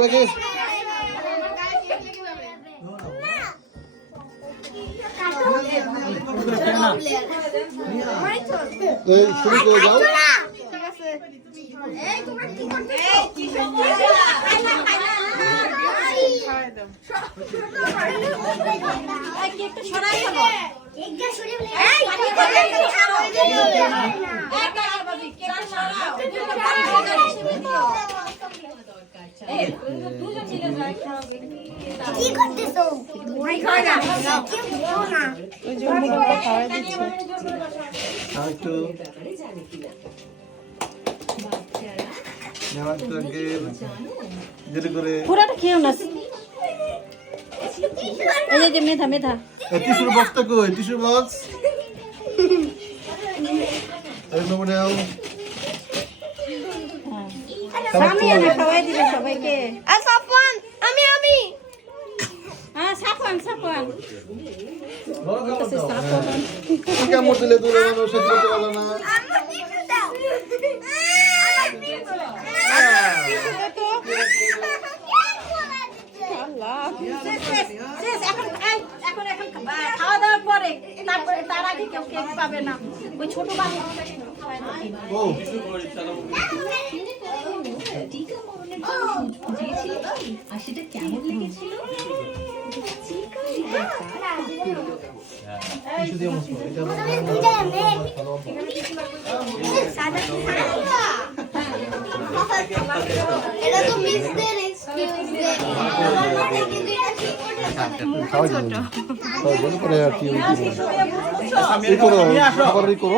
সবাইকে শুরু করে যাও। পুরাটা খেয়েও না। এই যে মেধা মেধা টিস্যুর বক্সটা কই? টিস্যুর বক্স খাওয়াই দিবে সবাইকে। সাফান সাফান কেমন দিলে দূরে মানুষ সে করতে পারলো না। খাওয়া দাওয়ার পরে তারপরে তার আগে কেউ কেক পাবে না। ওই ছোট বাবু ও সেটা কেমন লেগেছিল? এটা তো মিসদের এক্সকিউজ খাওয়া যাবে বলে করে আর কি করো খাবারই করো।